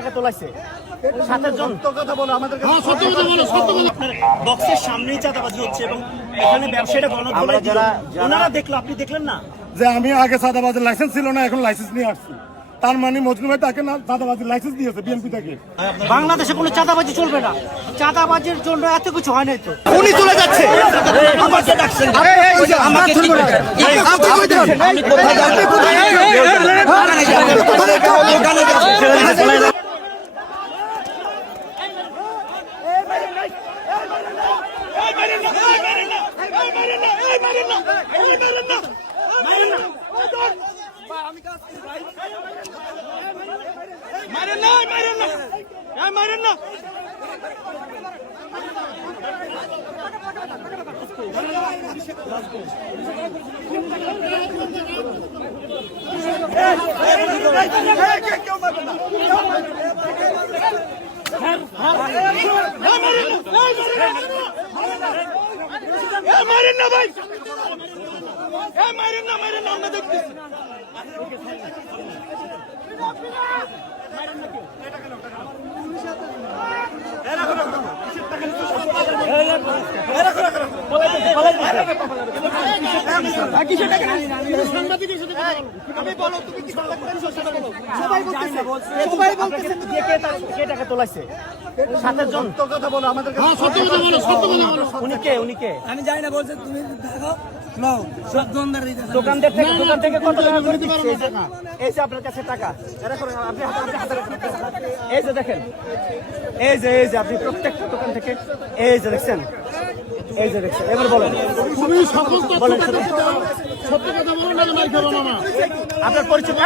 টাকা তোলাইছে 7 জন। কথা বলো আমাদের কাছে, সত্য কথা বলো, সত্য কথা। আপনার বক্সের সামনেই চাঁদাবাজি হচ্ছে এবং এখানে ব্যবসায়ীরা গণধোলাই দিল, ওনারা দেখলো, আপনি দেখলেন না যে আমি আগে চাঁদাবাজির লাইসেন্স ছিল না, এখন লাইসেন্স নিয়ে আসছি। তার মানে মজনু ভাই তাকে না চাঁদাবাজির লাইসেন্স দিয়েছে বিএনপি থেকে। বাংলাদেশে কোনো চাঁদাবাজি চলবে না, চাঁদাবাজির জন্য এত কিছু হয় নাই তো। উনি চলে যাচ্ছে, আমাকে ডাকছেন, আমাকে কি বলছেন? আমি কোথায় যাচ্ছি? দোকানে যাচ্ছি। মারেন না ভাই, মারেন না, মারেন না, আমরা দেখতেছি। কে টাকা তোলাইছে? 7 জন। কথা বলো আমাদের কাছে, সত্য কথা বলো, সত্য কথা বলো। উনি কে? আমি জানি না, বলছে তুমি দেখো দোকান থেকে কত টাকা করে দিচ্ছে? এই যে আপনার কাছে টাকা, আপনি এই যে দেখেন, এই যে আপনি প্রত্যেকটা দোকান থেকে এই যে দেখছেন, এবার বলেন আপনার পরিচয়।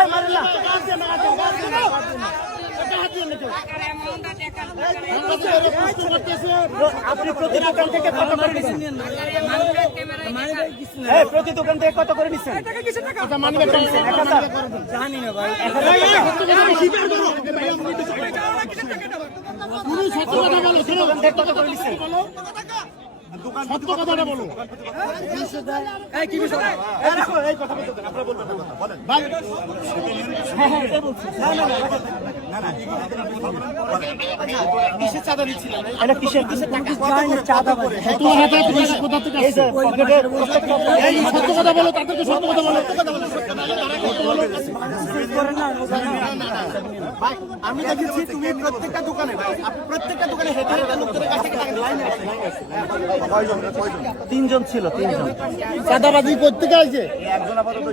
আপনি প্রতি দোকান থেকে কত করে নিচ্ছেন? প্রতি দোকান থেকে কত করে নিচ্ছেন? জানি না ভাই, কত করে নিচ্ছেন? সত্য কথাটা বলো। কিসের চাঁদা নিচ্ছিলেন? কিসের টাকা? চাঁদা করে তোমার হাতে কোথা থেকে আসছে? সত্য কথা বলো, তাদেরকে সত্য কথা বলো। আমি দেখেছি তুমি প্রত্যেকটা দোকানে হেঁটে লোকদের কাছ থেকে লাইনে 3 জন ছিল, 3 জন। চাঁদাবাজি করতে গেছে একজন আপাতত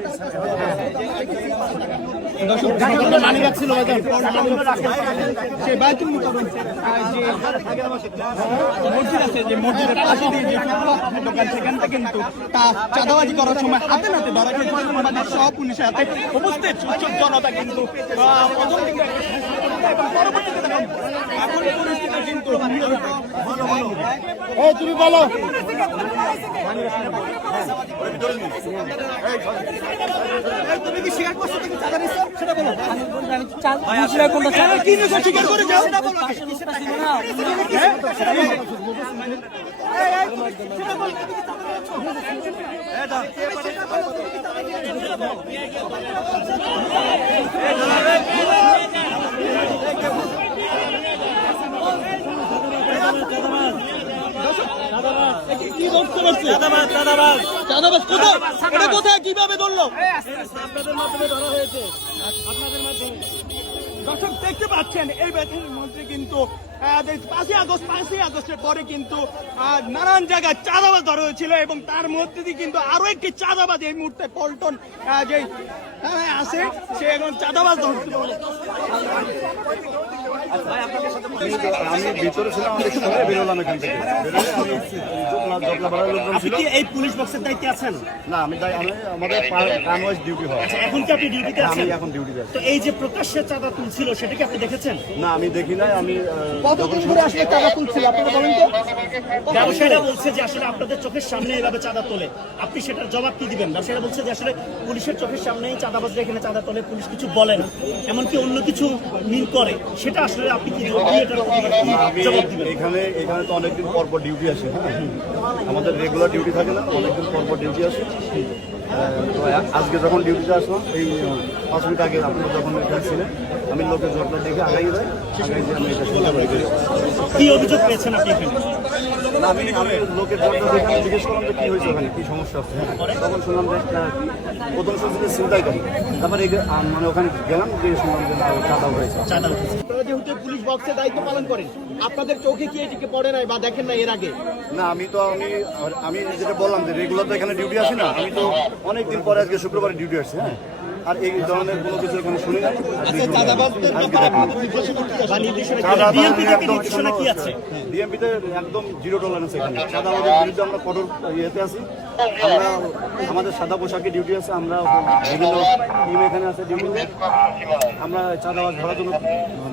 মানি রাখছিল সেই বাইতুল মুকাররম যে মসজিদ আছে, যে মসজিদের পাশে দিয়ে যে দোকান, সেখান থেকে কিন্তু চাঁদাবাজি করার সময় হাতে নাতে ধরা খেয়েছে সব পুলিশের হাতে উপস্থিত সচেতন জনতা কিন্তু প্রথম দিকে এবং পরবর্তীতে এখন পরিস্থিতি কিন্তু তুমি বলো। তুমি কি স্বীকার করছো তুমি চাঁদা নিচ্ছো? সেটা বলো। কি নিয়ে স্বীকার করে যাও? কোথায় কিভাবে ধরলো? দর্শক দেখতে পাচ্ছেন এই ব্যাচের মধ্যে কিন্তু 5ই আগস্টের পরে কিন্তু নানান জায়গায় চাঁদাবাজ ধরা হয়েছিল এবং তার মধ্যে দিয়ে কিন্তু আরো একটি চাঁদাবাজ এই মুহূর্তে পল্টন যে আছে, সে এখন চাঁদাবাজ ধরছে। আমি ভিতরে ছিলাম, আমি সবাই বেরোলাম এখান থেকে। আপনি কি এই পুলিশ বক্সের দায়িত্বে আছেন? না, আমি আমাদের কানওয়াইজ ডিউটি হয়। এখন কি আপনি ডিউটিতে আছেন? আমি এখন ডিউটিতে আছি। তো এই যে প্রকাশ্যে চাঁদা তুলছিল সেটা কি আপনি দেখেছেন? না, আমি দেখি নাই। আমি কতদিন ধরে আসলে চাঁদা তুলছিল আপনারা বলেন তো? ব্যবসায়ীরা বলছে যে আসলে আপনাদের চোখের সামনে এইভাবে চাঁদা তোলে, আপনি সেটার জবাব কি দিবেন? ব্যবসায়ীরা বলছে যে আসলে পুলিশের চোখের সামনেই চাঁদাবাজরা এখানে চাঁদা তোলে, পুলিশ কিছু বলে না, এমনকি অন্য কিছু মিল করে, সেটা আসলে আপনি কি জবাব দিবেন? এখানে তো অনেকদিন পর ডিউটি আসে। হ্যাঁ, আমাদের রেগুলার ডিউটি থাকে না, অনেকদিন পর ডিউটি আসে। তো আজকে যখন ডিউটিতে আসলাম এই 5 মিনিট আগে আপনারা যখন এখানে ছিলেন আমি লোকের জটলা দেখে আগাই যাই আগাই যে আমি এটা শুনতে পারি কি অভিযোগ পেয়েছেন আপনি এখানে? না, আমি লোকের জটলা দেখে আমি জিজ্ঞেস করলাম যে কী হয়েছে ওখানে কী সমস্যা হচ্ছে তখন শুনলাম যে একটা প্রথম শুনছিল ছিনতাইকারী তারপরে মানে ওখানে গেলাম গিয়ে শুনলাম যে চাঁদা হয়েছে আপনারা যেহেতু পুলিশ বক্সে দায়িত্ব পালন করেন, আপনাদের চোখে কি এটিকে পড়ে নাই বা দেখেন না এর আগে? না আমি যেটা বললাম যে রেগুলার তো এখানে ডিউটি আসি না, আমি তো অনেক দিন পরে আজকে শুক্রবারে ডিউটি আসছি। হ্যাঁ, আর এই ধরনের কোনো কিছু এখানে শুনি না। বিএমপিতে একদম জিরো টলারেন্স এখানে চাঁদাবাজের বিরুদ্ধে আমরা কঠোর ইয়েতে আছি। আমরা আমাদের সাদা পোশাকে ডিউটি আছে, আমরা বিভিন্ন টিম এখানে আছে ডিউটিতে, আমরা চাঁদাবাজ ধরার জন্য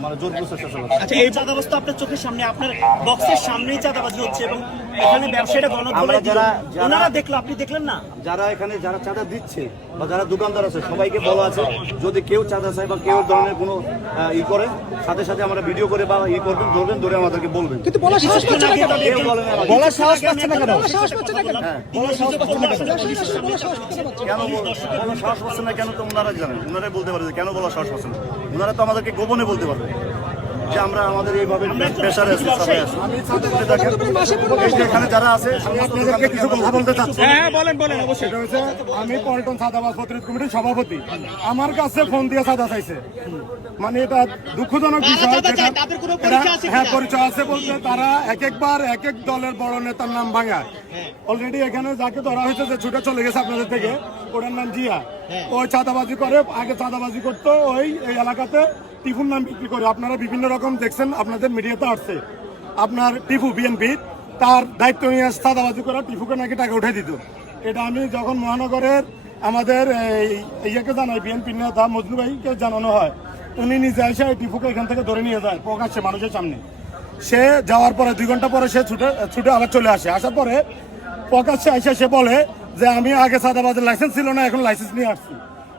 মানে জোর প্রচেষ্টা চালাচ্ছি। আচ্ছা, এই চাঁদাবাজ তো আপনার চোখের সামনে, আপনার বক্সের সামনেই চাঁদাবাজি হচ্ছে এবং এখানে ব্যবসায়ীরা গণধোলাই দিল। ওনারা দেখলো, আপনি দেখলেন না? যারা এখানে যারা চাঁদা দিচ্ছে বা যারা দোকানদার আছে সবাইকে বলা আছে যদি কেউ চাঁদা চায় বা কেউ ধরনের কোনো ই করে সাথে সাথে আমরা ভিডিও করে বা ই করবেন ধরবেন ধরে আমাদেরকে বলবেন। কিন্তু বলার সাহস পাচ্ছে না কেন? কেউ বলে না আমাকে। বলার সাহস পাচ্ছে না কেন? সাহস পাচ্ছে না কেন? হ্যাঁ, বলার সাহস পাচ্ছে না কেন? কেন বলার সাহস পাচ্ছে না কেন তো ওনারা জানেন, ওনারাই বলতে পারে যে কেন বলার সাহস পাচ্ছে না। ওনারা তো আমাদেরকে গোপনে বলতে পারবে যে আমরা আমাদের এইভাবে প্রেশারে আছি, সবাই আছে। এই যে এখানে যারা আছে সমস্ত আপনাদেরকে কিছু কথা বলতে চাচ্ছি। হ্যাঁ, বলেন অবশ্যই। সেটা হচ্ছে আমি পল্টন চাঁদাবাজ প্রতিরোধ কমিটির সভাপতি। আমার কাছে ফোন দিয়ে চাঁদা চাইছে, মানে এটা দুঃখজনক বিষয়। হ্যাঁ, পরিচয় আছে বলতে তারা একবার এক এক দলের বড় নেতার নাম ভাঙায়। অলরেডি এখানে যাকে ধরা হয়েছে যে ছুটে চলে গেছে আপনাদের থেকে, ওটার নাম জিয়া। ওই চাঁদাবাজি করে, আগে চাঁদাবাজি করতো এই এলাকাতে টিফুর নাম বিক্রি করে। আপনারা বিভিন্ন রকম দেখছেন, আপনাদের মিডিয়াতে আসছে। আপনার টিফু বিএনপি তার দায়িত্ব নিয়ে চাঁদাবাজি করা, টিফুকে নাকি টাকা উঠে দিত। এটা আমি যখন মহানগরের আমাদের ইয়েকে জানাই, বিএনপি নেতা মজনু ভাইকে জানানো হয়, উনি নিজে এসে টিফুকে এখান থেকে ধরে নিয়ে যায় প্রকাশ্যে মানুষের সামনে। সে যাওয়ার পরে 2 ঘন্টা পরে সে ছুটে আবার চলে আসে। আসার পরে প্রকাশ্যে এসে সে বলে যে আমি আগে চাঁদাবাজের লাইসেন্স ছিল না, এখন লাইসেন্স নিয়ে আসছি।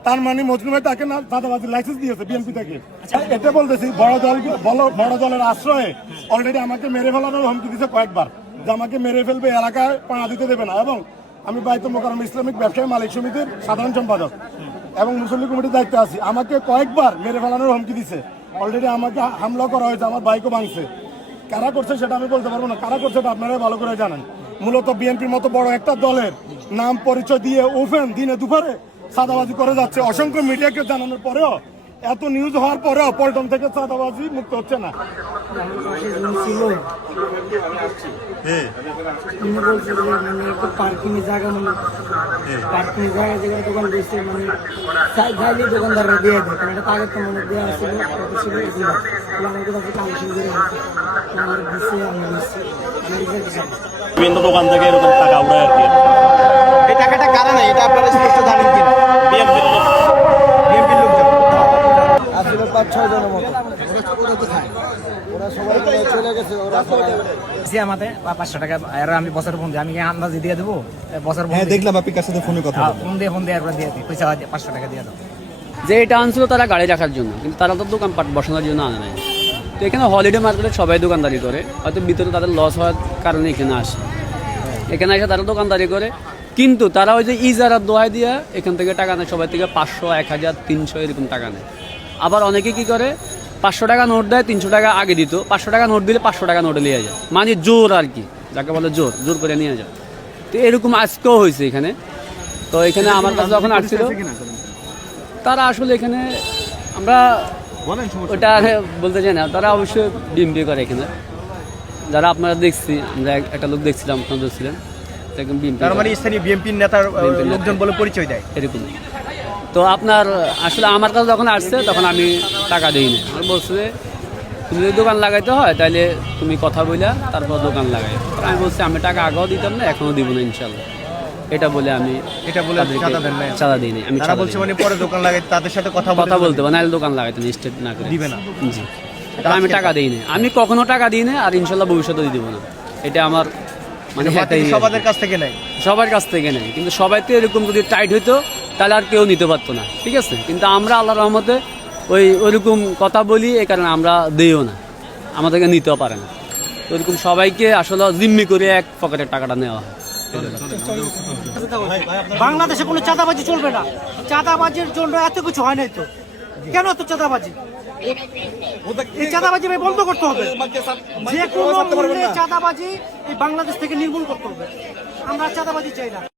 তার মানে মজনু ভাই তাকে না চাঁদাবাজির লাইসেন্স দিয়েছে বিএনপি থেকে। এটা বলতেছি বড় দলের আশ্রয়ে অলরেডি আমাকে মেরে ফেলানোর হুমকি দিয়েছে কয়েকবার, যে আমাকে মেরে ফেলবে, এলাকায় পাড়া দিতে দেবে না। এবং আমি বাইতুল মোকাররম ইসলামিক ব্যবসায়ী মালিক সমিতির সাধারণ সম্পাদক এবং মুসল্লি কমিটির দায়িত্বে আছি। আমাকে কয়েকবার মেরে ফেলানোর হুমকি দিছে। অলরেডি আমাকে হামলা করা হয়েছে, আমার বাইকও ভাঙছে। কারা করছে সেটা আমি বলতে পারবো না, কারা করছে এটা আপনারাই ভালো করে জানেন। মূলত বিএনপির মতো বড় একটা দলের নাম পরিচয় দিয়ে ওপেন দিনে দুপুরে চাঁদাবাজি করে যাচ্ছে। অসংখ্য মিডিয়াকে জানানোর পরেও, এত নিউজ হওয়ার পরেও পল্টন থেকে চাঁদাবাজি মুক্ত হচ্ছে না। পার্কিং জায়গা, মানে পার্কিং জায়গা যেখানে দোকান দিয়েছে, মানে চাইলে দোকানদাররা দিয়ে দেয়, কারণ এটা আগের তো মনে দেওয়া ছিল, আমাদের কাছে কালেকশন করে আমার দিচ্ছে, আমি দিচ্ছি, আমি রিজাল্ট চাই। বিভিন্ন দোকান থেকে এরকম টাকা উড়ায় আর কি। এই টাকাটা কারা নাই এটা আপনারা স্পষ্ট জানেন কিনা? বিএনপির লোক। বিএনপির লোকজন আসলে 5-6 জনের মতো। ওরা সবাই চলে গেছে। আমাদের 500 টাকা আর আমি বছর ফোন দিই, আমি আন্দাজে দিয়ে দেবো বছর। হ্যাঁ, দেখলাম আপনি কার সাথে ফোনে কথা ফোন দিয়ে একবার দিয়ে দিই, পয়সা 500 টাকা দিয়ে দাও। যে এটা আনছিল তারা গাড়ি রাখার জন্য, কিন্তু তারা তো দোকানপাট বসানোর জন্য আনে নাই। তো এখানে হলিডে মার্কেটে সবাই দোকানদারি করে, হয়তো ভিতরে তাদের লস হওয়ার কারণে এখানে আসে। এখানে এসে তারা দোকানদারি করে, কিন্তু তারা ওই যে ইজারার দোহাই দিয়ে এখান থেকে টাকা নেয়, সবাই থেকে 500, 1000, 300 এরকম টাকা নেয়। আবার অনেকে কি করে, 500 টাকা নোট দেয়, 300 টাকা আগে দিত, 500 টাকা নোট দিলে 500 টাকা নোটে নিয়ে যায়, মানে জোর আর কি, যাকে বলে জোর করে নিয়ে যায়। তো এরকম আজকেও হয়েছে এখানে। তো এখানে আমার কাছে যখন আসছিল, তারা আসলে এখানে আমরা ওটা বলতে চাই না, তারা অবশ্যই বিএমপি করে এখানে। যারা আপনারা দেখছি, আমরা একটা লোক দেখছিলাম, আপনারা দেখছিলেন, তার মানে স্থানীয় বিএনপির নেতার লোকজন বলে পরিচয় দেয় এরকম। তো আপনার আসলে আমার কাছে যখন আসছে তখন আমি টাকা দিইনি। আমার বলছে যে তুমি যদি দোকান লাগাইতে হয় তাহলে তুমি কথা বইলা তারপর দোকান লাগাই। আমি বলছি আমি টাকা আগেও দিতাম না, এখনো দিব না ইনশাল্লাহ। এটা বলে আমি চাঁদা দিই নাই। আমি বলছি মানে পরে দোকান লাগাই তাদের সাথে কথা বলতে পারি, নাহলে দোকান লাগাইতে স্টেট না করে দিবে না। জি, আমি টাকা দিই না, আমি কখনো টাকা দিই না, আর ইনশাল্লাহ ভবিষ্যতে দিব না। এটা আমার মানে সবার কাছ থেকে নেই, সবার কাছ থেকে নেই। কিন্তু সবাই তো এরকম যদি টাইট হইতো তাহলে আর কেউ নিতে পারতো না, ঠিক আছে। কিন্তু আমরা আল্লাহর রহমতে ওইরকম কথা বলি, এই কারণে আমরা দিইও না, আমাদেরকে নিতেও পারে না। ওইরকম সবাইকে আসলে জিম্মি করে এক পকেটের টাকাটা নেওয়া হয়। বাংলাদেশে কোনো চাঁদাবাজি চলবে না। চাঁদাবাজির জন্য এত কিছু হয় নাই তো, কেন এত চাঁদাবাজি? এই চাঁদাবাজি বন্ধ করতে হবে। যে কোনো মূল্যে চাঁদাবাজি এই বাংলাদেশ থেকে নির্মূল করতে হবে। আমরা চাঁদাবাজি চাই না।